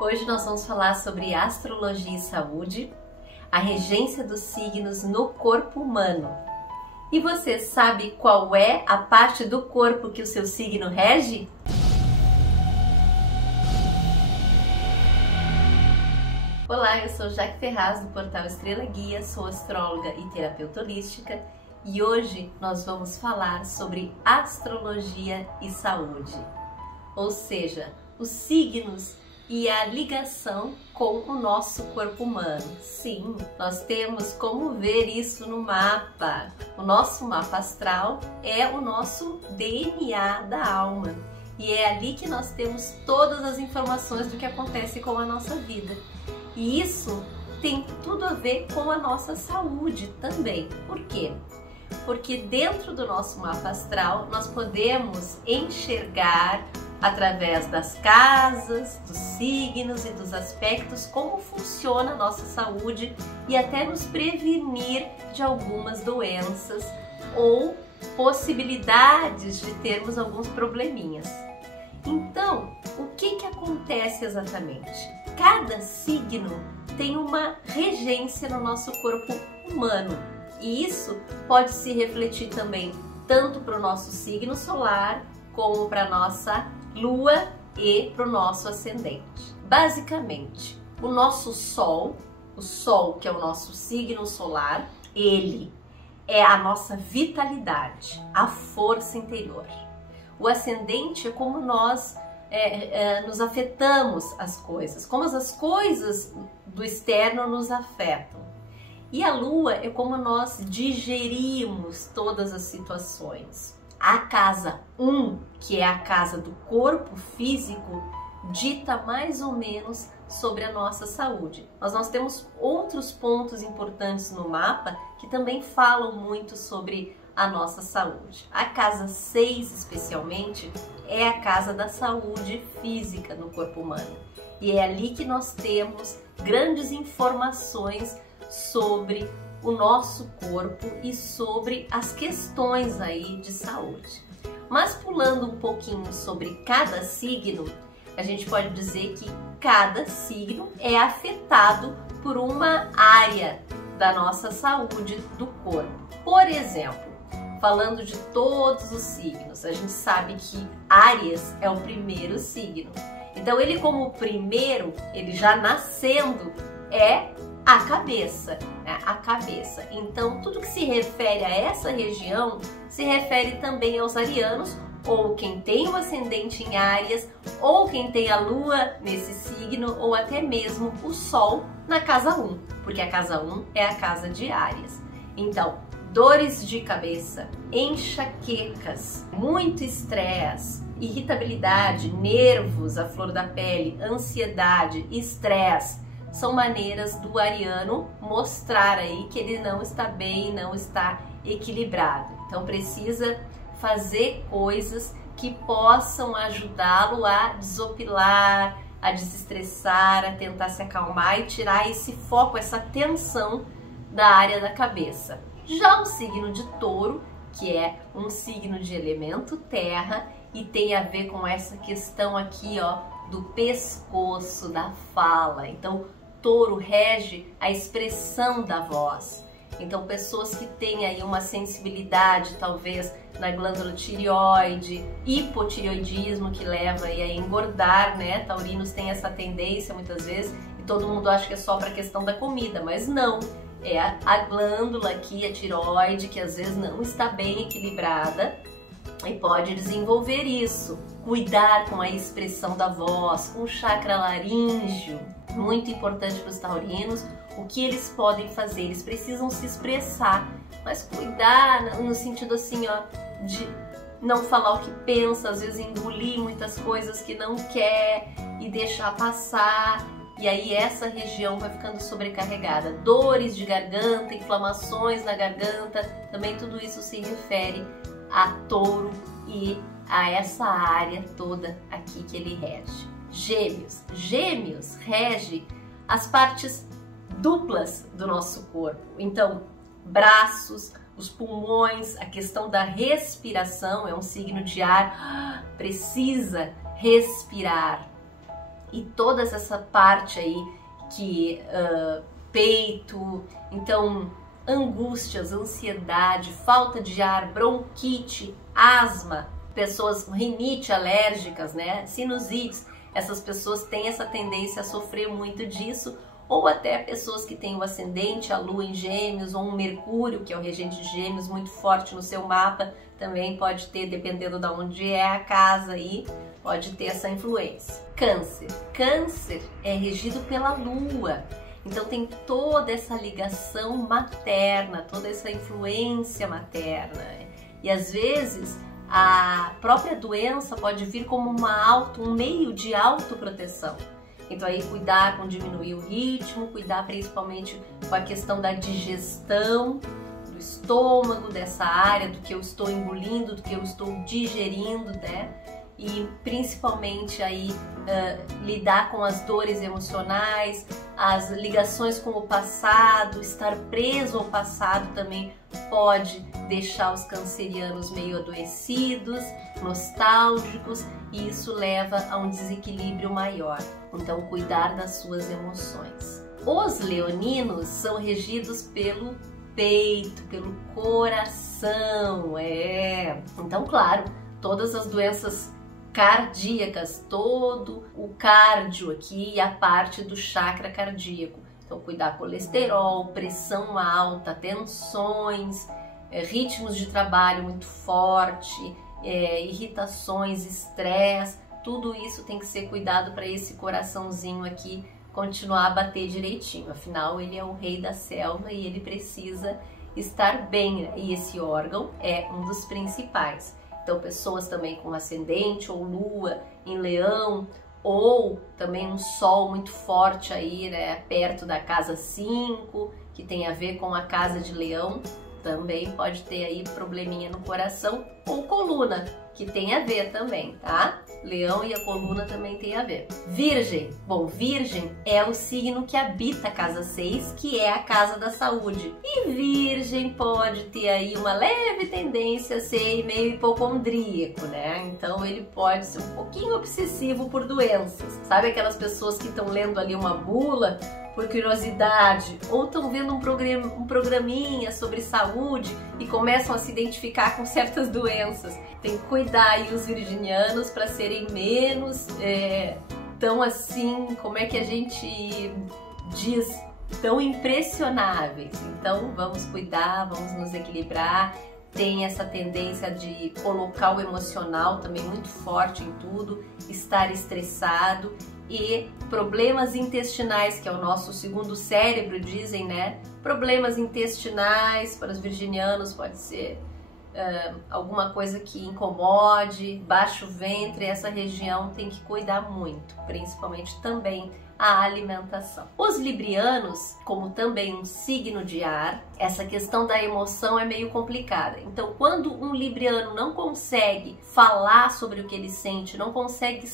Hoje nós vamos falar sobre astrologia e saúde, a regência dos signos no corpo humano. E você sabe qual é a parte do corpo que o seu signo rege? Olá, eu sou Jaque Ferraz do portal Estrela Guia, sou astróloga e terapeuta holística e hoje nós vamos falar sobre astrologia e saúde, ou seja, os signos e a ligação com o nosso corpo humano. Sim, nós temos como ver isso no mapa. O nosso mapa astral é o nosso DNA da alma e é ali que nós temos todas as informações do que acontece com a nossa vida. E isso tem tudo a ver com a nossa saúde também. Por quê? Porque dentro do nosso mapa astral nós podemos enxergar através das casas, dos signos e dos aspectos como funciona a nossa saúde e até nos prevenir de algumas doenças ou possibilidades de termos alguns probleminhas. Então, o que acontece exatamente? Cada signo tem uma regência no nosso corpo humano e isso pode se refletir também tanto para o nosso signo solar como para a nossa lua e para o nosso ascendente. Basicamente, o nosso sol, o sol que é o nosso signo solar, ele é a nossa vitalidade, a força interior. O ascendente é como nós nos afetamos as coisas, como as coisas do externo nos afetam. E a lua é como nós digerimos todas as situações. A casa 1, que é a casa do corpo físico, dita mais ou menos sobre a nossa saúde. Mas nós temos outros pontos importantes no mapa que também falam muito sobre a nossa saúde. A casa 6, especialmente, é a casa da saúde física no corpo humano. E é ali que nós temos grandes informações sobre o nosso corpo e sobre as questões aí de saúde. Mas pulando um pouquinho sobre cada signo, a gente pode dizer que cada signo é afetado por uma área da nossa saúde do corpo. Por exemplo, falando de todos os signos, a gente sabe que Áries é o primeiro signo. Então ele como primeiro, ele já nascendo, é a cabeça, né? A cabeça. Então tudo que se refere a essa região se refere também aos arianos, ou quem tem o ascendente em Áries, ou quem tem a lua nesse signo, ou até mesmo o sol na casa 1, porque a casa 1 é a casa de Áries. Então, dores de cabeça, enxaquecas, muito estresse, irritabilidade, nervos à flor da pele, ansiedade, estresse, são maneiras do ariano mostrar aí que ele não está bem, não está equilibrado. Então precisa fazer coisas que possam ajudá-lo a desopilar, a desestressar, a tentar se acalmar e tirar esse foco, essa tensão da área da cabeça. Já o signo de Touro, que é um signo de elemento terra e tem a ver com essa questão aqui, ó, do pescoço, da fala. Então, Touro rege a expressão da voz. Então, pessoas que têm aí uma sensibilidade, talvez, na glândula tireoide, hipotireoidismo, que leva aí a engordar, né? Taurinos têm essa tendência muitas vezes e todo mundo acha que é só para a questão da comida, mas não. É a glândula aqui, a tireoide, que às vezes não está bem equilibrada e pode desenvolver isso. Cuidar com a expressão da voz, com o chakra laríngeo, muito importante para os taurinos. O que eles podem fazer? Eles precisam se expressar, mas cuidar no sentido assim, ó, de não falar o que pensa, às vezes engolir muitas coisas que não quer e deixar passar. E aí essa região vai ficando sobrecarregada. Dores de garganta, inflamações na garganta, também tudo isso se refere a Touro e a essa área toda aqui que ele rege. Gêmeos. Gêmeos rege as partes duplas do nosso corpo. Então, braços, os pulmões, a questão da respiração, é um signo de ar, precisa respirar. e toda essa parte aí que peito, então angústias, ansiedade, falta de ar, bronquite, asma, pessoas com rinite alérgicas, né, sinusites, essas pessoas têm essa tendência a sofrer muito disso, ou até pessoas que têm o ascendente, a lua em Gêmeos, ou um Mercúrio, que é o regente de Gêmeos, muito forte no seu mapa, também pode ter, dependendo de onde é a casa aí, pode ter essa influência. Câncer. Câncer é regido pela lua, então tem toda essa ligação materna, toda essa influência materna. E às vezes a própria doença pode vir como um meio de autoproteção. Então aí cuidar com diminuir o ritmo, cuidar principalmente com a questão da digestão, do estômago, dessa área, do que eu estou engolindo, do que eu estou digerindo, né? E principalmente aí lidar com as dores emocionais, as ligações com o passado, estar preso ao passado também pode deixar os cancerianos meio adoecidos, nostálgicos, e isso leva a um desequilíbrio maior. Então, cuidar das suas emoções. Os leoninos são regidos pelo peito, pelo coração, Então, claro, todas as doenças cardíacas, todo o cardio aqui e a parte do chakra cardíaco. Então, cuidar colesterol, pressão alta, tensões, ritmos de trabalho muito forte, irritações, estresse, tudo isso tem que ser cuidado para esse coraçãozinho aqui continuar a bater direitinho. Afinal, ele é o rei da selva e ele precisa estar bem, né? E esse órgão é um dos principais. Então, pessoas também com ascendente ou lua em leão, ou também um sol muito forte aí, né, perto da casa 5, que tem a ver com a casa de leão, também pode ter aí probleminha no coração, ou coluna, que tem a ver também, tá? Leão e a coluna também tem a ver. Virgem. Bom, Virgem é o signo que habita a casa 6, que é a casa da saúde. E Virgem pode ter aí uma leve tendência a ser meio hipocondríaco, né? Então ele pode ser um pouquinho obsessivo por doenças. Sabe aquelas pessoas que estão lendo ali uma bula por curiosidade, ou estão vendo um programinha sobre saúde e começam a se identificar com certas doenças. Tem que cuidar aí os virginianos para serem menos tão assim, como é que a gente diz, tão impressionáveis. Então vamos cuidar, vamos nos equilibrar. Tem essa tendência de colocar o emocional também muito forte em tudo, estar estressado, e problemas intestinais, que é o nosso segundo cérebro, dizem, né? Problemas intestinais para os virginianos pode ser alguma coisa que incomode, baixo ventre, essa região tem que cuidar muito, principalmente também a alimentação. Os librianos, como também um signo de ar, essa questão da emoção é meio complicada. Então, quando um libriano não consegue falar sobre o que ele sente, não consegue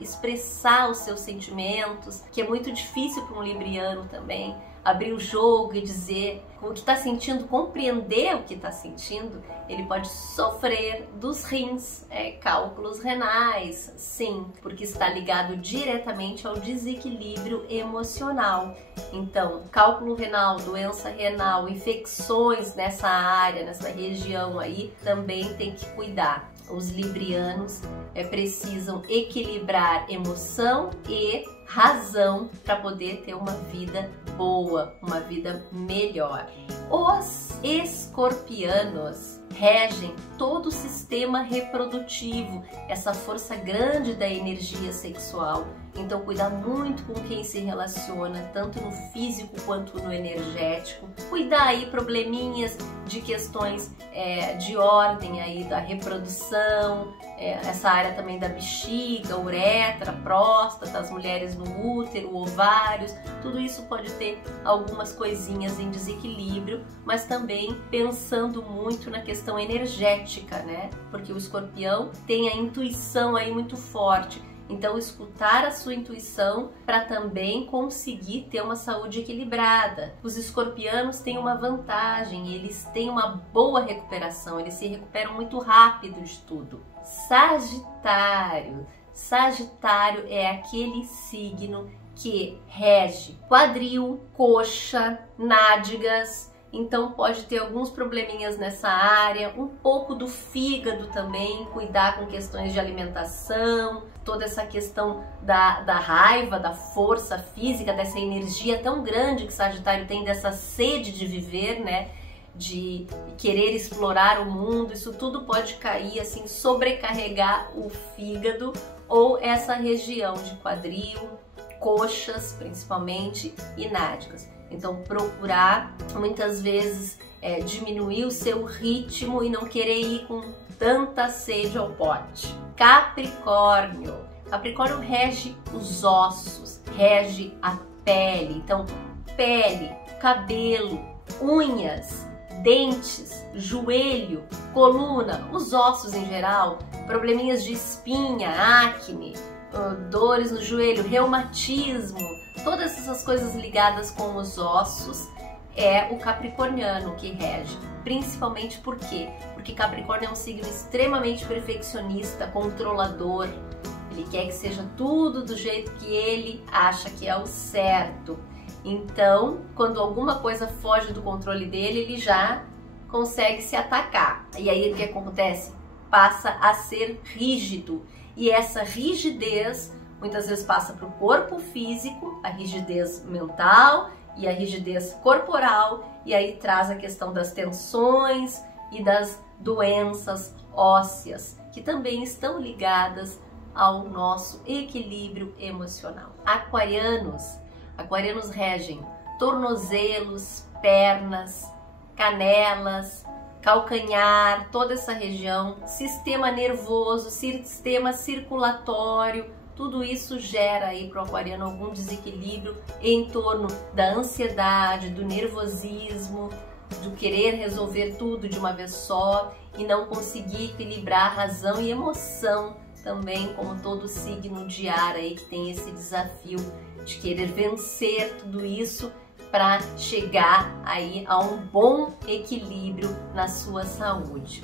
expressar os seus sentimentos, que é muito difícil para um libriano também, abrir o jogo e dizer o que está sentindo, compreender o que está sentindo, ele pode sofrer dos rins, cálculos renais, sim, porque está ligado diretamente ao desequilíbrio emocional. Então, cálculo renal, doença renal, infecções nessa área, nessa região aí, também tem que cuidar. Os librianos precisam equilibrar emoção e razão para poder ter uma vida boa, uma vida melhor. Os escorpianos regem todo o sistema reprodutivo, essa força grande da energia sexual. Então, cuidar muito com quem se relaciona, tanto no físico quanto no energético. Cuidar aí probleminhas de questões de ordem aí da reprodução, essa área também da bexiga, uretra, próstata, as mulheres no útero, ovários, tudo isso pode ter algumas coisinhas em desequilíbrio, mas também pensando muito na questão energética, né? Porque o escorpião tem a intuição aí muito forte. Então, escutar a sua intuição para também conseguir ter uma saúde equilibrada. Os escorpianos têm uma vantagem, eles têm uma boa recuperação, eles se recuperam muito rápido de tudo. Sagitário. Sagitário é aquele signo que rege quadril, coxa, nádegas, então pode ter alguns probleminhas nessa área, um pouco do fígado também, cuidar com questões de alimentação, toda essa questão da raiva, da força física, dessa energia tão grande que Sagitário tem, dessa sede de viver, né? De querer explorar o mundo, isso tudo pode cair, assim, sobrecarregar o fígado ou essa região de quadril, coxas principalmente e nádegas. Então procurar muitas vezes diminuir o seu ritmo e não querer ir com tanta sede ao pote. Capricórnio. Capricórnio rege os ossos, rege a pele. Então pele, cabelo, unhas, dentes, joelho, coluna, os ossos em geral, probleminhas de espinha, acne, dores no joelho, reumatismo, todas essas coisas ligadas com os ossos é o capricorniano que rege. Principalmente por quê? Porque Capricórnio é um signo extremamente perfeccionista, controlador, ele quer que seja tudo do jeito que ele acha que é o certo. Então, quando alguma coisa foge do controle dele, ele já consegue se atacar. E aí o que acontece? Passa a ser rígido. E essa rigidez muitas vezes passa para o corpo físico, a rigidez mental e a rigidez corporal, e aí traz a questão das tensões e das doenças ósseas, que também estão ligadas ao nosso equilíbrio emocional. Aquarianos regem tornozelos, pernas, canelas, calcanhar, toda essa região, sistema nervoso, sistema circulatório, tudo isso gera aí para o aquariano algum desequilíbrio em torno da ansiedade, do nervosismo, do querer resolver tudo de uma vez só e não conseguir equilibrar razão e emoção também, como todo signo de ar aí que tem esse desafio de querer vencer tudo isso para chegar aí a um bom equilíbrio na sua saúde.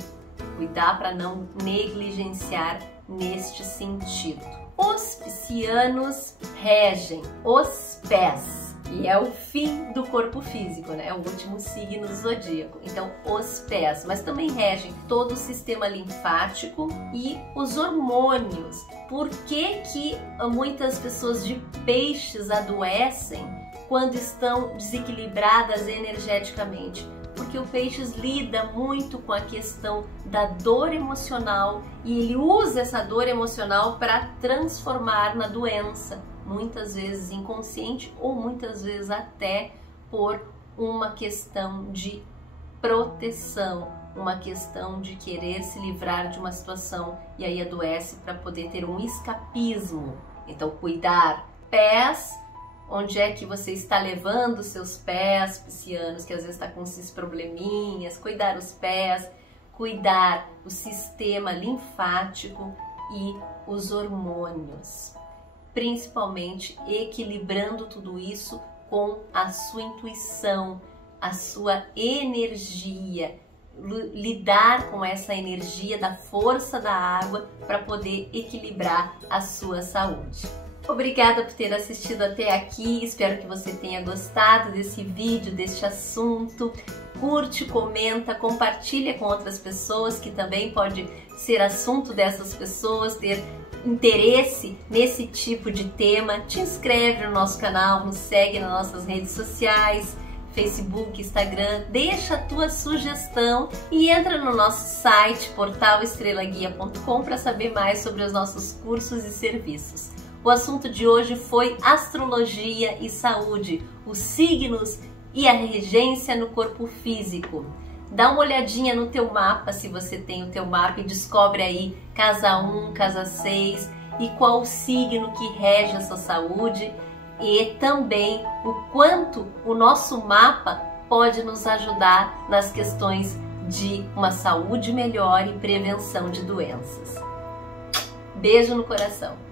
Cuidar para não negligenciar neste sentido. Os piscianos regem os pés, e é o fim do corpo físico, né? É o último signo do zodíaco. Então, os pés, mas também regem todo o sistema linfático e os hormônios. Por que que muitas pessoas de peixes adoecem quando estão desequilibradas energeticamente? Porque o peixes lida muito com a questão da dor emocional e ele usa essa dor emocional para transformar na doença, muitas vezes inconsciente ou muitas vezes até por uma questão de proteção, uma questão de querer se livrar de uma situação e aí adoece para poder ter um escapismo. Então cuidar, pés. Onde é que você está levando os seus pés, piscianos, que às vezes está com esses probleminhas, cuidar os pés, cuidar o sistema linfático e os hormônios. Principalmente equilibrando tudo isso com a sua intuição, a sua energia. Lidar com essa energia da força da água para poder equilibrar a sua saúde. Obrigada por ter assistido até aqui, espero que você tenha gostado desse vídeo, deste assunto. Curte, comenta, compartilha com outras pessoas que também pode ser assunto dessas pessoas, ter interesse nesse tipo de tema. Te inscreve no nosso canal, nos segue nas nossas redes sociais, Facebook, Instagram, deixa a tua sugestão e entra no nosso site portalestrellaguia.com para saber mais sobre os nossos cursos e serviços. O assunto de hoje foi astrologia e saúde, os signos e a regência no corpo físico. Dá uma olhadinha no teu mapa, se você tem o teu mapa, e descobre aí casa 1, casa 6 e qual o signo que rege essa saúde e também o quanto o nosso mapa pode nos ajudar nas questões de uma saúde melhor e prevenção de doenças. Beijo no coração!